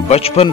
55,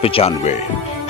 95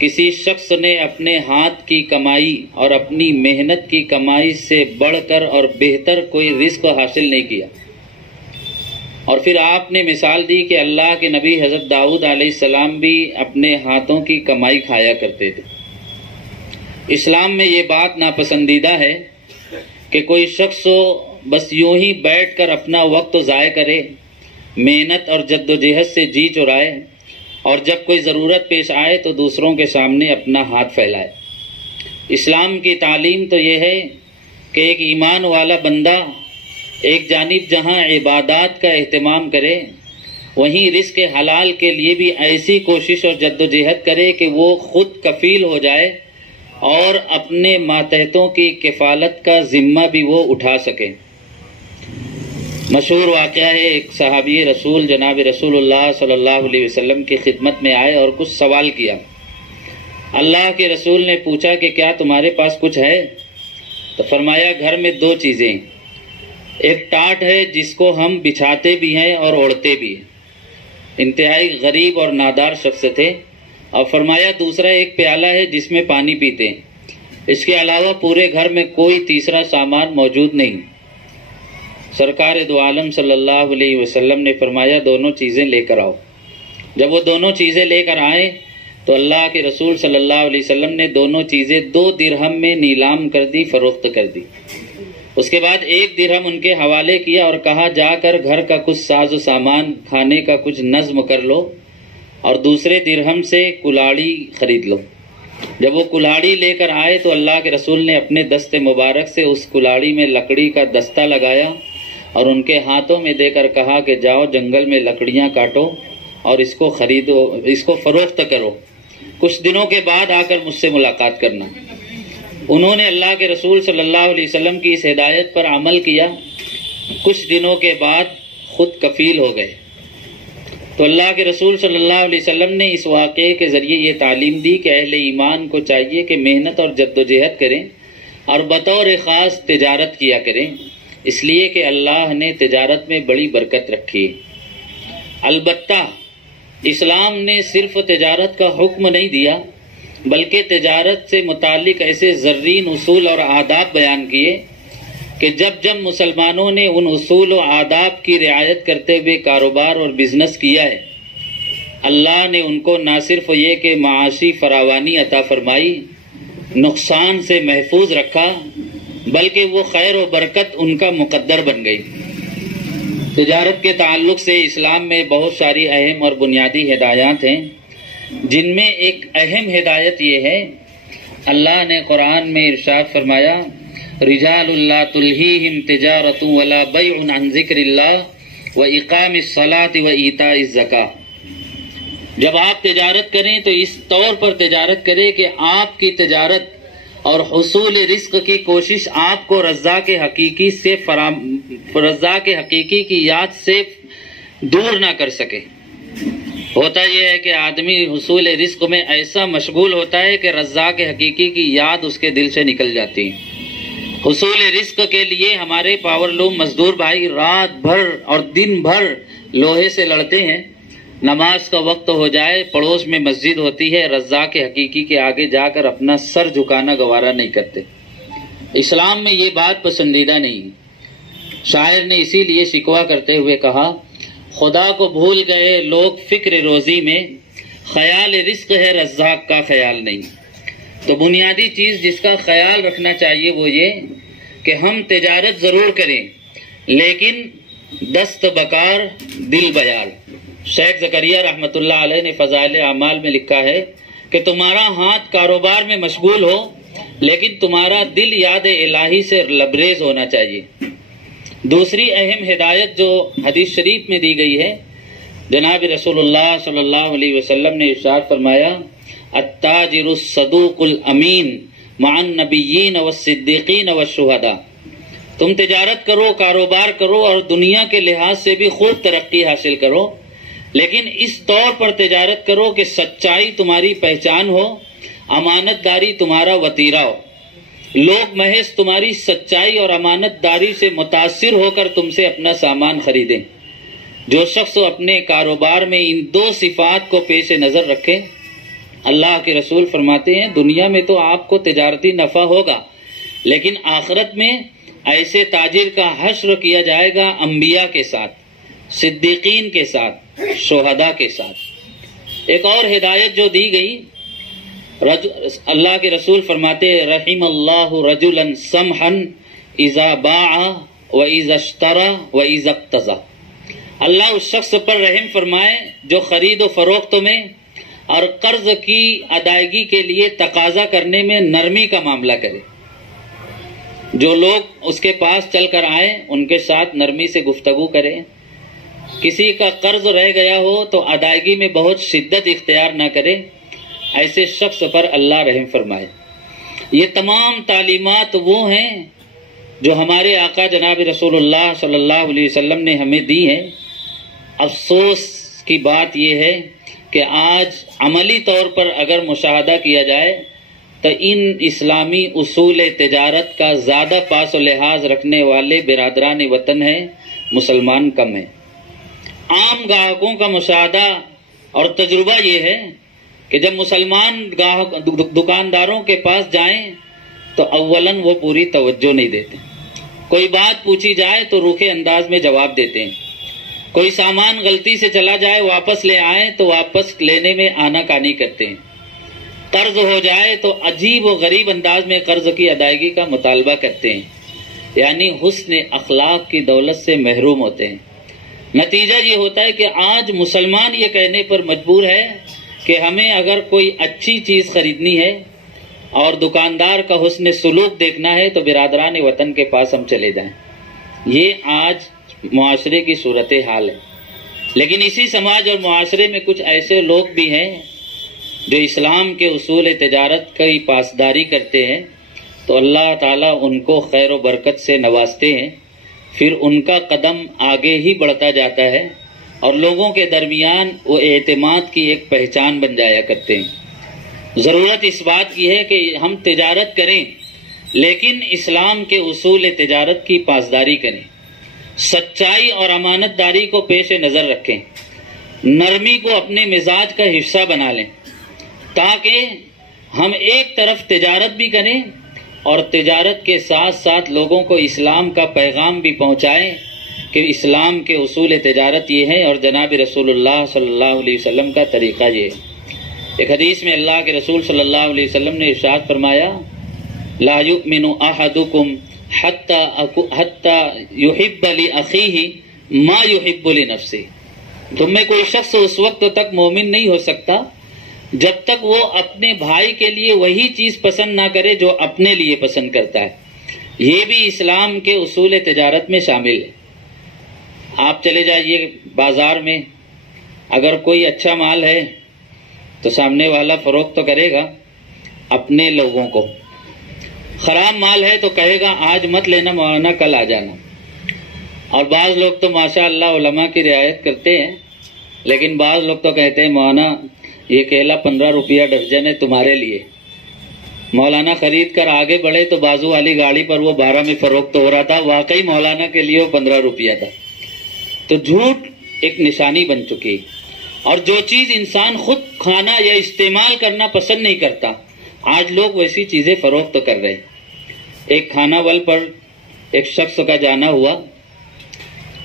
کسی شخص نے اپنے ہاتھ کی کمائی اور اپنی محنت کی کمائی سے بڑھ کر اور بہتر کوئی رزق حاصل نہیں کیا. اور پھر آپ نے مثال دی کہ اللہ کے نبی حضرت داؤد علیہ السلام بھی اپنے ہاتھوں کی کمائی کھایا کرتے تھے. اسلام میں یہ بات ناپسندیدہ ہے کہ کوئی شخص بس یوں ہی بیٹھ کر اپنا وقت ضائع کرے، محنت اور جد و جہد سے جی چرائے، اور جب کوئی ضرورت پیش آئے تو دوسروں کے سامنے اپنا ہاتھ پھیلائے. اسلام کی تعلیم تو یہ ہے کہ ایک ایمان والا بندہ ایک جانب جہاں عبادات کا اہتمام کرے، وہیں رزق حلال کے لیے بھی ایسی کوشش اور جد و جہد کرے کہ وہ خود کفیل ہو جائے اور اپنے ماتحتوں کی کفالت کا ذمہ بھی وہ اٹھا سکے. مشہور واقعہ ہے، ایک صحابی رسول جناب رسول اللہ صلی اللہ علیہ وسلم کی خدمت میں آئے اور کچھ سوال کیا. اللہ کے رسول نے پوچھا کہ کیا تمہارے پاس کچھ ہے؟ تو فرمایا گھر میں دو چیزیں، ایک ٹاٹ ہے جس کو ہم بچھاتے بھی ہیں اور اوڑھتے بھی ہیں. انتہائی غریب اور نادار شخص تھے. اور فرمایا دوسرا ایک پیالہ ہے جس میں پانی پیتے ہیں، اس کے علاوہ پورے گھر میں کوئی تیسرا سامان موجود نہیں. سرکار دو عالم صلی اللہ علیہ وسلم نے فرمایا دونوں چیزیں لے کر آؤ. جب وہ دونوں چیزیں لے کر آئے تو اللہ کے رسول صلی اللہ علیہ وسلم نے دونوں چیزیں 2 درہم میں نیلام کر دی، فروخت کر دی. اس کے بعد 1 درہم ان کے حوالے کیا اور کہا جا کر گھر کا کچھ ساز و سامان، کھانے کا کچھ نظم کر لو، اور دوسرے درہم سے کلاڑی خرید لو. جب وہ کلاڑی لے کر آئے تو اللہ کے رسول نے اپنے دست مبارک سے اس کلاڑی میں لکڑی کا دستہ لگایا اور ان کے ہاتھوں میں دے کر کہا کہ جاؤ جنگل میں لکڑیاں کاٹو اور اس کو خریدو، اس کو فروخت کرو، کچھ دنوں کے بعد آ کر مجھ سے ملاقات کرنا. انہوں نے اللہ کے رسول صلی اللہ علیہ وسلم کی اس ہدایت پر عمل کیا. کچھ دنوں کے بعد خود کفیل ہو گئے. تو اللہ کے رسول صلی اللہ علیہ وسلم نے اس واقعے کے ذریعے یہ تعلیم دی کہ اہل ایمان کو چاہیے کہ محنت اور جد و جہد کریں اور بطور خاص تجارت کیا کریں، اس لیے کہ اللہ نے تجارت میں بڑی برکت رکھی. البتہ اسلام نے صرف تجارت کا حکم نہیں دیا، بلکہ تجارت سے متعلق ایسے زرین اصول اور آداب بیان کیے کہ جب جب مسلمانوں نے ان اصول و آداب کی رعایت کرتے ہوئے کاروبار اور بزنس کیا ہے، اللہ نے ان کو نہ صرف یہ کہ معاشی فراوانی عطا فرمائی، نقصان سے محفوظ رکھا، بلکہ وہ خیر و برکت ان کا مقدر بن گئی. تجارت کے تعلق سے اسلام میں بہت ساری اہم اور بنیادی ہدایات ہیں، جن میں ایک اہم ہدایت یہ ہے، اللہ نے قرآن میں ارشاد فرمایا رجال لا تلہیہم تجارۃ ولا بیع عن ذکر اللہ واقام الصلاۃ وایتاء الزکاۃ. جب آپ تجارت کریں تو اس طور پر تجارت کریں کہ آپ کی تجارت اور حصول رزق کی کوشش آپ کو رزاق حقیقی کی یاد سے دور نہ کر سکے. ہوتا یہ ہے کہ آدمی حصول رزق میں ایسا مشغول ہوتا ہے کہ رزاق حقیقی کی یاد اس کے دل سے نکل جاتی ہے. حصول رزق کے لیے ہمارے پاورلوم مزدور بھائی رات بھر اور دن بھر لوہے سے لڑتے ہیں. نماز کا وقت ہو جائے، پڑوس میں مسجد ہوتی ہے، رزاق حقیقی کے آگے جا کر اپنا سر جھکانا گوارا نہیں کرتے. اسلام میں یہ بات پسندیدہ نہیں. شاعر نے اسی لیے شکوہ کرتے ہوئے کہا خدا کو بھول گئے لوگ فکر روزی میں، خیال رزق ہے رزاق کا خیال نہیں. تو بنیادی چیز جس کا خیال رکھنا چاہیے وہ یہ کہ ہم تجارت ضرور کریں لیکن دست بکار دل بیار. شیخ زکریا رحمۃ اللہ علیہ نے فضائل اعمال میں لکھا ہے کہ تمہارا ہاتھ کاروبار میں مشغول ہو لیکن تمہارا دل یاد الہی سے لبریز ہونا چاہیے. دوسری اہم ہدایت جو حدیث شریف میں دی گئی ہے، جناب رسول اللہ صلی اللہ علیہ وسلم نے ارشاد فرمایا التاجر الصدوق الامین مع النبیین والصدیقین والشہداء. تم تجارت کرو، کاروبار کرو اور دنیا کے لحاظ سے بھی خوب ترقی حاصل کرو، لیکن اس طور پر تجارت کرو کہ سچائی تمہاری پہچان ہو، امانت داری تمہارا وتیرہ ہو. لوگ محض تمہاری سچائی اور امانت داری سے متاثر ہو کر تم سے اپنا سامان خریدیں. جو شخص اپنے کاروبار میں ان 2 صفات کو پیش نظر رکھے اللہ کے رسول فرماتے ہیں دنیا میں تو آپ کو تجارتی نفع ہوگا، لیکن آخرت میں ایسے تاجر کا حشر کیا جائے گا انبیاء کے ساتھ، صدیقین کے ساتھ، شہداء کے ساتھ۔ ایک اور ہدایت جو دی گئی، اللہ کے رسول فرماتے ہیں رحم اللہ رجلا سمحا اذا باع و اذا اشترى و اذا اقتضى، اللہ اس شخص پر رحم فرمائے جو خرید و فروخت میں اور قرض کی ادائیگی کے لیے تقاضا کرنے میں نرمی کا معاملہ کرے۔ جو لوگ اس کے پاس چل کر آئیں ان کے ساتھ نرمی سے گفتگو کریں، کسی کا قرض رہ گیا ہو تو ادائیگی میں بہت شدت اختیار نہ کرے، ایسے شخص پر اللہ رحم فرمائے۔ یہ تمام تعلیمات وہ ہیں جو ہمارے آقا جناب رسول اللہ صلی اللہ علیہ وسلم نے ہمیں دی ہیں۔ افسوس کی بات یہ ہے کہ آج عملی طور پر اگر مشاہدہ کیا جائے تو ان اسلامی اصول تجارت کا زیادہ پاس و لحاظ رکھنے والے برادران وطن ہیں، مسلمان کم ہیں۔ عام گاہکوں کا مشاہدہ اور تجربہ یہ ہے کہ جب مسلمان دکانداروں کے پاس جائیں تو اولاً وہ پوری توجہ نہیں دیتے، کوئی بات پوچھی جائے تو روکھے انداز میں جواب دیتے ہیں، کوئی سامان غلطی سے چلا جائے واپس لے آئیں تو واپس لینے میں آنا کانی کرتے ہیں، قرض ہو جائے تو عجیب و غریب انداز میں قرض کی ادائیگی کا مطالبہ کرتے ہیں، یعنی حسن اخلاق کی دولت سے محروم ہوتے ہیں۔ نتیجہ یہ ہوتا ہے کہ آج مسلمان یہ کہنے پر مجبور ہے کہ ہمیں اگر کوئی اچھی چیز خریدنی ہے اور دکاندار کا حسن سلوک دیکھنا ہے تو برادران وطن کے پاس ہم چلے جائیں۔ یہ آج معاشرے کی صورتحال ہے۔ لیکن اسی سماج اور معاشرے میں کچھ ایسے لوگ بھی ہیں جو اسلام کے اصول تجارت کی پاسداری کرتے ہیں تو اللہ تعالیٰ ان کو خیر و برکت سے نوازتے ہیں، پھر ان کا قدم آگے ہی بڑھتا جاتا ہے اور لوگوں کے درمیان وہ اعتماد کی ایک پہچان بن جایا کرتے ہیں۔ ضرورت اس بات کی ہے کہ ہم تجارت کریں لیکن اسلام کے اصول تجارت کی پاسداری کریں، سچائی اور امانت داری کو پیش نظر رکھیں، نرمی کو اپنے مزاج کا حصہ بنا لیں تاکہ ہم ایک طرف تجارت بھی کریں اور تجارت کے ساتھ ساتھ لوگوں کو اسلام کا پیغام بھی پہنچائیں کہ اسلام کے اصول تجارت یہ ہیں اور جناب رسول اللہ صلی اللہ علیہ وسلم کا طریقہ یہ ہے۔ ایک حدیث میں اللہ کے رسول صلی اللہ علیہ وسلم نے ارشاد فرمایا لا یؤمن احدکم حتی یحب لأخیہ ما یحب لنفسہ، تم میں کوئی شخص اس وقت تک مومن نہیں ہو سکتا جب تک وہ اپنے بھائی کے لیے وہی چیز پسند نہ کرے جو اپنے لیے پسند کرتا ہے۔ یہ بھی اسلام کے اصول تجارت میں شامل ہے۔ آپ چلے جائیے بازار میں، اگر کوئی اچھا مال ہے تو سامنے والا فروخت تو کرے گا اپنے لوگوں کو، خراب مال ہے تو کہے گا آج مت لینا مولانا کل آ جانا۔ اور بعض لوگ تو ماشاء اللہ علماء کی رعایت کرتے ہیں، لیکن بعض لوگ تو کہتے ہیں مولانا یہ کیلا 15 روپیہ درجن ہے تمہارے لیے۔ مولانا خرید کر آگے بڑھے تو بازو والی گاڑی پر وہ 12 میں فروخت ہو رہا تھا، واقعی مولانا کے لیے وہ 15 روپیہ تھا۔ تو جھوٹ ایک نشانی بن چکی، اور جو چیز انسان خود کھانا یا استعمال کرنا پسند نہیں کرتا آج لوگ ویسی چیزیں فروخت کر رہے ہیں۔ ایک کھانا ول پر ایک شخص کا جانا ہوا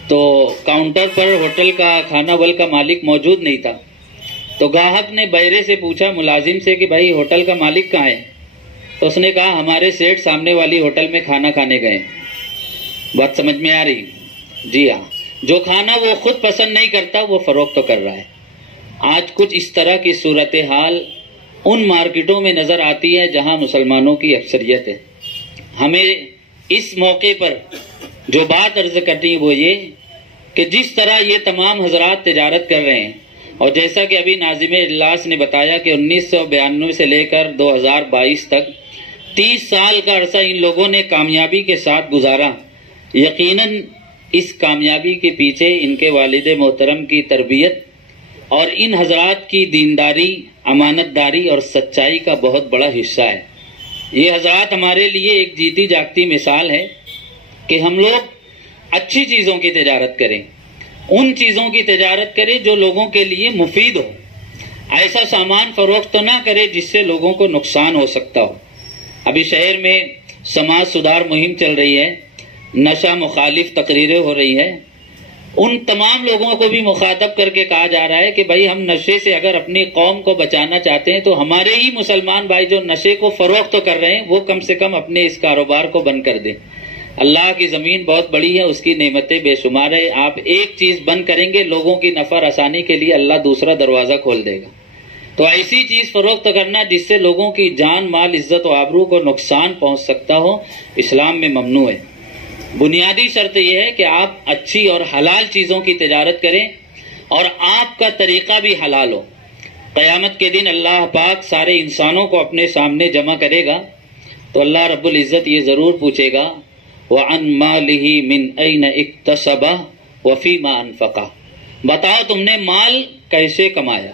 تو کاؤنٹر پر ہوٹل کا کھانا ول کا مالک موجود نہیں تھا، تو گاہک نے بہرے سے پوچھا ملازم سے کہ بھائی ہوٹل کا مالک کہاں ہے؟ تو اس نے کہا ہمارے سیٹ سامنے والی ہوٹل میں کھانا کھانے گئے۔ بات سمجھ میں آ رہی؟ جی ہاں، جو کھانا وہ خود پسند نہیں کرتا وہ فروخت کر رہا ہے۔ آج کچھ اس طرح کی صورتحال ان مارکیٹوں میں نظر آتی ہے جہاں مسلمانوں کی اکثریت ہے۔ ہمیں اس موقع پر جو بات عرض کرنی ہے وہ یہ کہ جس طرح یہ تمام حضرات تجارت کر رہے ہیں، اور جیسا کہ ابھی ناظم اجلاس نے بتایا کہ 1992 سے لے کر 2022 تک 30 سال کا عرصہ ان لوگوں نے کامیابی کے ساتھ گزارا، یقیناً اس کامیابی کے پیچھے ان کے والد محترم کی تربیت اور ان حضرات کی دینداری، امانت داری اور سچائی کا بہت بڑا حصہ ہے۔ یہ حضرات ہمارے لیے ایک جیتی جاگتی مثال ہے کہ ہم لوگ اچھی چیزوں کی تجارت کریں، ان چیزوں کی تجارت کریں جو لوگوں کے لیے مفید ہو، ایسا سامان فروخت تو نہ کرے جس سے لوگوں کو نقصان ہو سکتا ہو۔ ابھی شہر میں سماج سدھار مہم چل رہی ہے، نشہ مخالف تقریریں ہو رہی ہے، ان تمام لوگوں کو بھی مخاطب کر کے کہا جا رہا ہے کہ بھائی ہم نشے سے اگر اپنی قوم کو بچانا چاہتے ہیں تو ہمارے ہی مسلمان بھائی جو نشے کو فروخت تو کر رہے ہیں وہ کم سے کم اپنے اس کاروبار کو بند کر دیں۔ اللہ کی زمین بہت بڑی ہے، اس کی نعمتیں بے شمار ہے، آپ ایک چیز بند کریں گے لوگوں کی نفع رسانی کے لیے اللہ دوسرا دروازہ کھول دے گا۔ تو ایسی چیز فروخت کرنا جس سے لوگوں کی جان مال عزت و آبرو کو نقصان پہنچ سکتا ہو اسلام میں ممنوع ہے۔ بنیادی شرط یہ ہے کہ آپ اچھی اور حلال چیزوں کی تجارت کریں اور آپ کا طریقہ بھی حلال ہو۔ قیامت کے دن اللہ پاک سارے انسانوں کو اپنے سامنے جمع کرے گا تو اللہ رب العزت یہ ضرور پوچھے گا وَعَن مَالِهِ مِنْ أَيْنَ اكْتَسَبَهُ وَفِيمَا أَنفَقَهُ، بتاؤ تم نے مال کیسے کمایا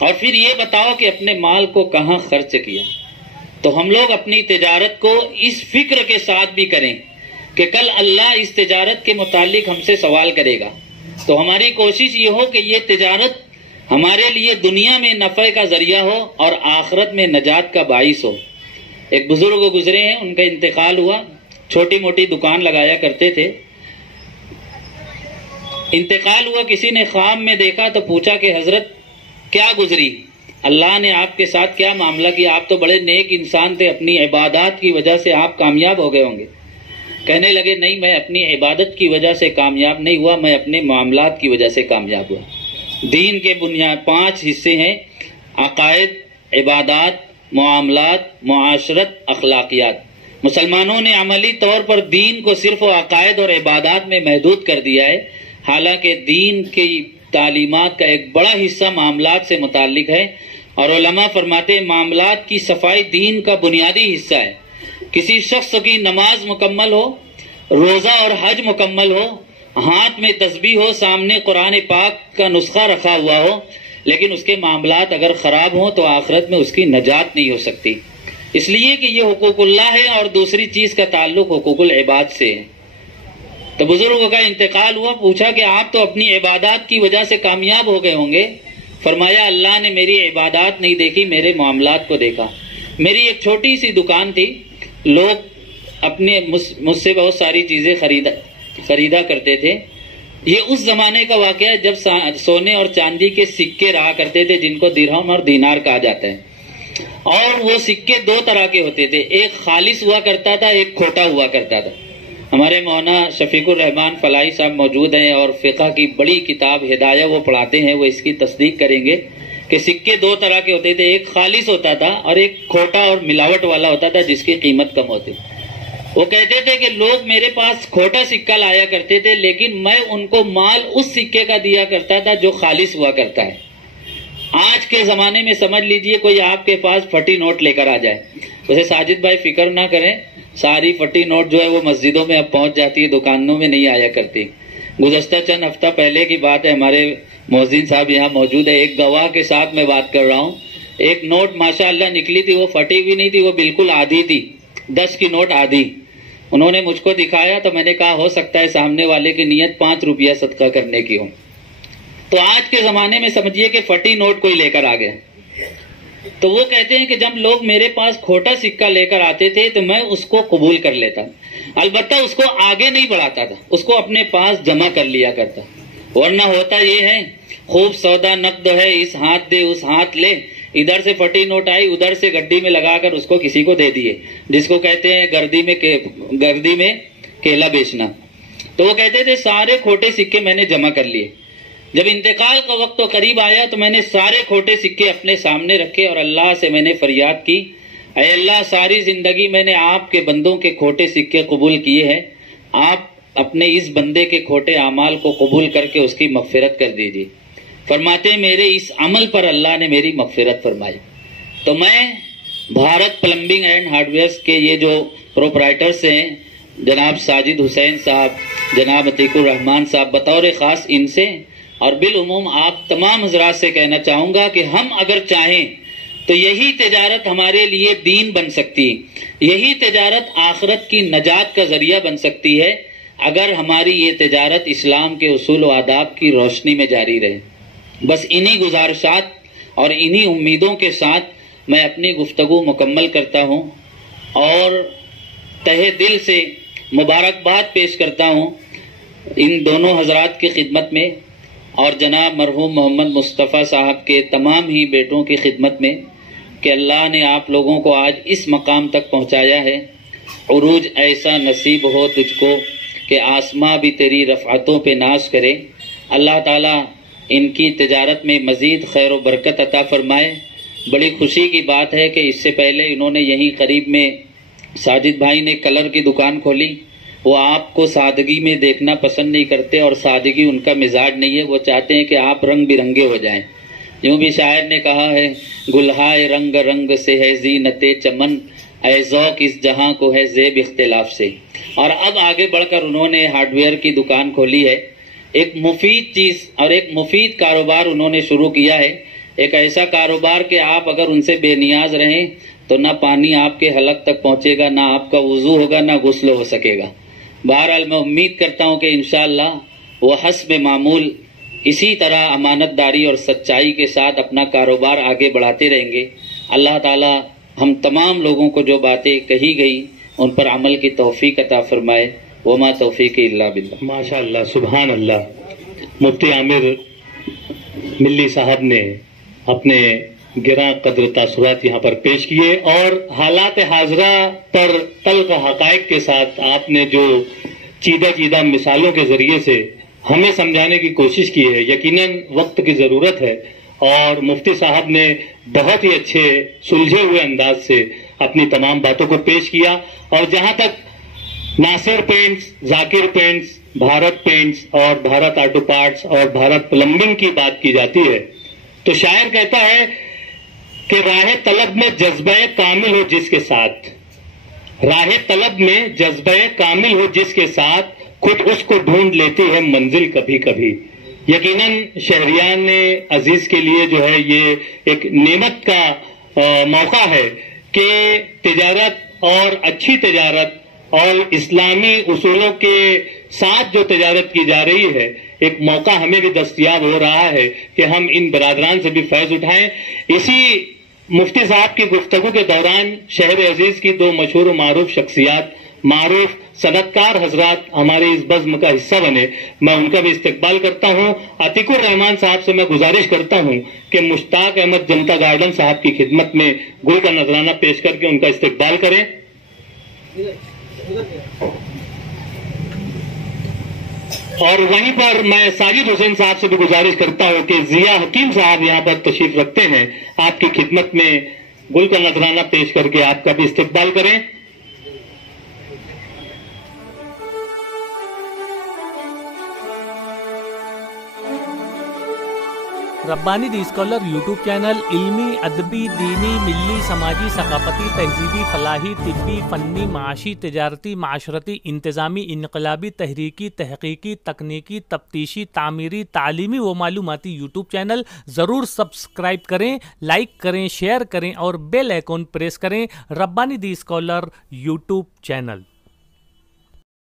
اور پھر یہ بتاؤ کہ اپنے مال کو کہاں خرچ کیا۔ تو ہم لوگ اپنی تجارت کو اس فکر کے ساتھ بھی کریں کہ کل اللہ اس تجارت کے متعلق ہم سے سوال کرے گا، تو ہماری کوشش یہ ہو کہ یہ تجارت ہمارے لیے دنیا میں نفع کا ذریعہ ہو اور آخرت میں نجات کا باعث ہو۔ ایک بزرگ گزرے ہیں، ان کا انتقال ہوا، چھوٹی موٹی دکان لگایا کرتے تھے، انتقال ہوا، کسی نے خواب میں دیکھا تو پوچھا کہ حضرت کیا گزری، اللہ نے آپ کے ساتھ کیا معاملہ کیا، آپ تو بڑے نیک انسان تھے، اپنی عبادات کی وجہ سے آپ کامیاب ہو گئے ہوں گے۔ کہنے لگے نہیں، میں اپنی عبادت کی وجہ سے کامیاب نہیں ہوا، میں اپنے معاملات کی وجہ سے کامیاب ہوا۔ دین کے بنیاد 5 حصے ہیں: عقائد، عبادات، معاملات، معاشرت، اخلاقیات۔ مسلمانوں نے عملی طور پر دین کو صرف عقائد اور عبادات میں محدود کر دیا ہے، حالانکہ دین کی تعلیمات کا ایک بڑا حصہ معاملات سے متعلق ہے، اور علماء فرماتے ہیں معاملات کی صفائی دین کا بنیادی حصہ ہے۔ کسی شخص کی نماز مکمل ہو، روزہ اور حج مکمل ہو، ہاتھ میں تسبیح ہو، سامنے قرآن پاک کا نسخہ رکھا ہوا ہو، لیکن اس کے معاملات اگر خراب ہوں تو آخرت میں اس کی نجات نہیں ہو سکتی، اس لیے کہ یہ حقوق اللہ ہے اور دوسری چیز کا تعلق حقوق العباد سے ہے۔ تو بزرگوں کا انتقال ہوا، پوچھا کہ آپ تو اپنی عبادات کی وجہ سے کامیاب ہو گئے ہوں گے۔ فرمایا اللہ نے میری عبادات نہیں دیکھی، میرے معاملات کو دیکھا۔ میری ایک چھوٹی سی دکان تھی، لوگ اپنے مجھ سے بہت ساری چیزیں خریدا کرتے تھے۔ یہ اس زمانے کا واقعہ ہے جب سونے اور چاندی کے سکے رہا کرتے تھے جن کو درہم اور دینار کہا جاتا ہے، اور وہ سکے 2 طرح کے ہوتے تھے، ایک خالص ہوا کرتا تھا، ایک کھوٹا ہوا کرتا تھا۔ ہمارے مولانا شفیق الرحمان فلاحی صاحب موجود ہیں اور فقہ کی بڑی کتاب ہدایہ وہ پڑھاتے ہیں، وہ اس کی تصدیق کریں گے کہ سکے 2 طرح کے ہوتے تھے، ایک خالص ہوتا تھا اور ایک کھوٹا اور ملاوٹ والا ہوتا تھا جس کی قیمت کم ہوتی۔ وہ کہتے تھے کہ لوگ میرے پاس کھوٹا سکہ لایا کرتے تھے، لیکن میں ان کو مال اس سکے کا دیا کرتا تھا جو خالص ہوا کرتا ہے۔ آج کے زمانے میں سمجھ لیجئے کوئی آپ کے پاس پھٹی نوٹ لے کر آ جائے، اسے ساجد بھائی فکر نہ کریں، ساری پھٹی نوٹ جو ہے وہ مسجدوں میں اب پہنچ جاتی ہے، دکانوں میں نہیں آیا کرتی۔ گزشتہ چند ہفتہ پہلے کی بات ہے، ہمارے مؤذن صاحب یہاں موجود ہے، ایک گواہ کے ساتھ میں بات کر رہا ہوں، ایک نوٹ ماشاءاللہ نکلی تھی، وہ پھٹی بھی نہیں تھی، وہ بالکل آدھی تھی، 10 کی نوٹ آدھی۔ انہوں نے مجھ کو دکھایا تو میں نے کہا ہو سکتا ہے سامنے والے کی نیت 5 روپیہ صدقہ کرنے کی ہو۔ تو آج کے زمانے میں سمجھیے کہ پھٹی نوٹ کوئی لے کر آ گیا۔ تو وہ کہتے ہیں کہ جب لوگ میرے پاس کھوٹا سکہ لے کر آتے تھے تو میں اس کو قبول کر لیتا، البتہ اس کو آگے نہیں بڑھاتا تھا، اس کو اپنے پاس جمع کر لیا کرتا، ورنہ ہوتا یہ ہے خوب سودا نقد ہے، اس ہاتھ دے اس ہاتھ لے، ادھر سے پھٹی نوٹ آئی ادھر سے گڈی میں لگا کر اس کو کسی کو دے دیے، جس کو کہتے ہیں گردی میں کیلا بیچنا۔ تو وہ کہتے تھے سارے کھوٹے سکے میں نے جمع کر لیے، جب انتقال کا وقت تو قریب آیا تو میں نے سارے کھوٹے سکے اپنے سامنے رکھے اور اللہ سے میں نے فریاد کی، اے اللہ ساری زندگی میں نے آپ کے بندوں کے کھوٹے سکے قبول کیے ہیں، آپ اپنے اس بندے کے کھوٹے اعمال کو قبول کر کے اس کی مغفرت کر دیجیے۔ فرماتے ہیں میرے اس عمل پر اللہ نے میری مغفرت فرمائی۔ تو میں Bharat plumbing and hardwares کے یہ جو پروپرائٹرس ہیں، جناب ساجد حسین صاحب، جناب عتیق الرحمان صاحب، بطور خاص ان سے اور بالعموم آپ تمام حضرات سے کہنا چاہوں گا کہ ہم اگر چاہیں تو یہی تجارت ہمارے لیے دین بن سکتی، یہی تجارت آخرت کی نجات کا ذریعہ بن سکتی ہے اگر ہماری یہ تجارت اسلام کے اصول و آداب کی روشنی میں جاری رہے۔ بس انہی گزارشات اور انہی امیدوں کے ساتھ میں اپنی گفتگو مکمل کرتا ہوں اور تہہ دل سے مبارکباد پیش کرتا ہوں ان دونوں حضرات کی خدمت میں اور جناب مرحوم محمد مصطفیٰ صاحب کے تمام ہی بیٹوں کی خدمت میں کہ اللہ نے آپ لوگوں کو آج اس مقام تک پہنچایا ہے. عروج ایسا نصیب ہو تجھ کو کہ آسماں بھی تیری رفعتوں پہ ناز کرے. اللہ تعالیٰ ان کی تجارت میں مزید خیر و برکت عطا فرمائے. بڑی خوشی کی بات ہے کہ اس سے پہلے انہوں نے یہیں قریب میں ساجد بھائی نے کلر کی دکان کھولی. وہ آپ کو سادگی میں دیکھنا پسند نہیں کرتے اور سادگی ان کا مزاج نہیں ہے. وہ چاہتے ہیں کہ آپ رنگ برنگے ہو جائیں. یوں بھی شاعر نے کہا ہے گلہائے رنگ رنگ سے ہے زینت چمن اے ذوق اس جہاں کو ہے زیب اختلاف سے. اور اب آگے بڑھ کر انہوں نے ہارڈ ویئر کی دکان کھولی ہے. ایک مفید چیز اور ایک مفید کاروبار انہوں نے شروع کیا ہے. ایک ایسا کاروبار کہ آپ اگر ان سے بے نیاز رہیں تو نہ پانی آپ کے حلق تک پہنچے گا، نہ آپ کا وضو ہوگا، نہ غسل ہو سکے گا. بہرحال میں امید کرتا ہوں کہ انشاءاللہ وہ حسب معمول اسی طرح امانت داری اور سچائی کے ساتھ اپنا کاروبار آگے بڑھاتے رہیں گے. اللہ تعالی ہم تمام لوگوں کو جو باتیں کہی گئی ان پر عمل کی توفیق عطا فرمائے. وما توفیق الا باللہ. ماشاء اللہ، سبحان اللہ. مفتی عامر ملی صاحب نے اپنے گراں قدر تاثرات یہاں پر پیش کیے اور حالات حاضرہ پر تلخ حقائق کے ساتھ آپ نے جو چیدہ مثالوں کے ذریعے سے ہمیں سمجھانے کی کوشش کی ہے. یقیناً وقت کی ضرورت ہے اور مفتی صاحب نے بہت ہی اچھے سلجھے ہوئے انداز سے اپنی تمام باتوں کو پیش کیا. اور جہاں تک ناصر پینٹس، ذاکر پینٹس، بھارت پینٹس اور بھارت آٹو پارٹس اور بھارت پلمبنگ کی بات کی جاتی ہے تو شاعر کہتا ہے کہ راہ طلب میں جذبہ کامل ہو جس کے ساتھ، راہ طلب میں جذبہ کامل ہو جس کے ساتھ خود اس کو ڈھونڈ لیتی ہے منزل کبھی کبھی. یقیناً شہریان عزیز کے لیے جو ہے یہ ایک نعمت کا موقع ہے کہ تجارت اور اچھی تجارت اور اسلامی اصولوں کے ساتھ جو تجارت کی جا رہی ہے، ایک موقع ہمیں بھی دستیاب ہو رہا ہے کہ ہم ان برادران سے بھی فیض اٹھائیں. اسی مفتی صاحب کی گفتگو کے دوران شہر عزیز کی دو مشہور و معروف شخصیات، معروف صنعتکار حضرات ہمارے اس بزم کا حصہ بنے. میں ان کا بھی استقبال کرتا ہوں. عتیق الرحمان صاحب سے میں گزارش کرتا ہوں کہ مشتاق احمد جنتا گارڈن صاحب کی خدمت میں گل کا نذرانہ پیش کر کے ان کا استقبال کریں. اور وہیں پر میں ساجد حسین صاحب سے بھی گزارش کرتا ہوں کہ ضیاء حکیم صاحب یہاں پر تشریف رکھتے ہیں، آپ کی خدمت میں گل کا نذرانہ پیش کر کے آپ کا بھی استقبال کریں. ربانی دی اسکالر یوٹیوب چینل علمی، ادبی، دینی، ملی، سماجی، ثقافتی، تہذیبی، فلاحی، طبی، فنی، معاشی، تجارتی، معاشرتی، انتظامی، انقلابی، تحریکی، تحقیقی، تکنیکی، تفتیشی، تعمیری، تعلیمی و معلوماتی یوٹیوب چینل ضرور سبسکرائب کریں، لائک کریں، شیئر کریں اور بیل آئیکن پریس کریں. ربانی دی اسکالر یوٹیوب چینل.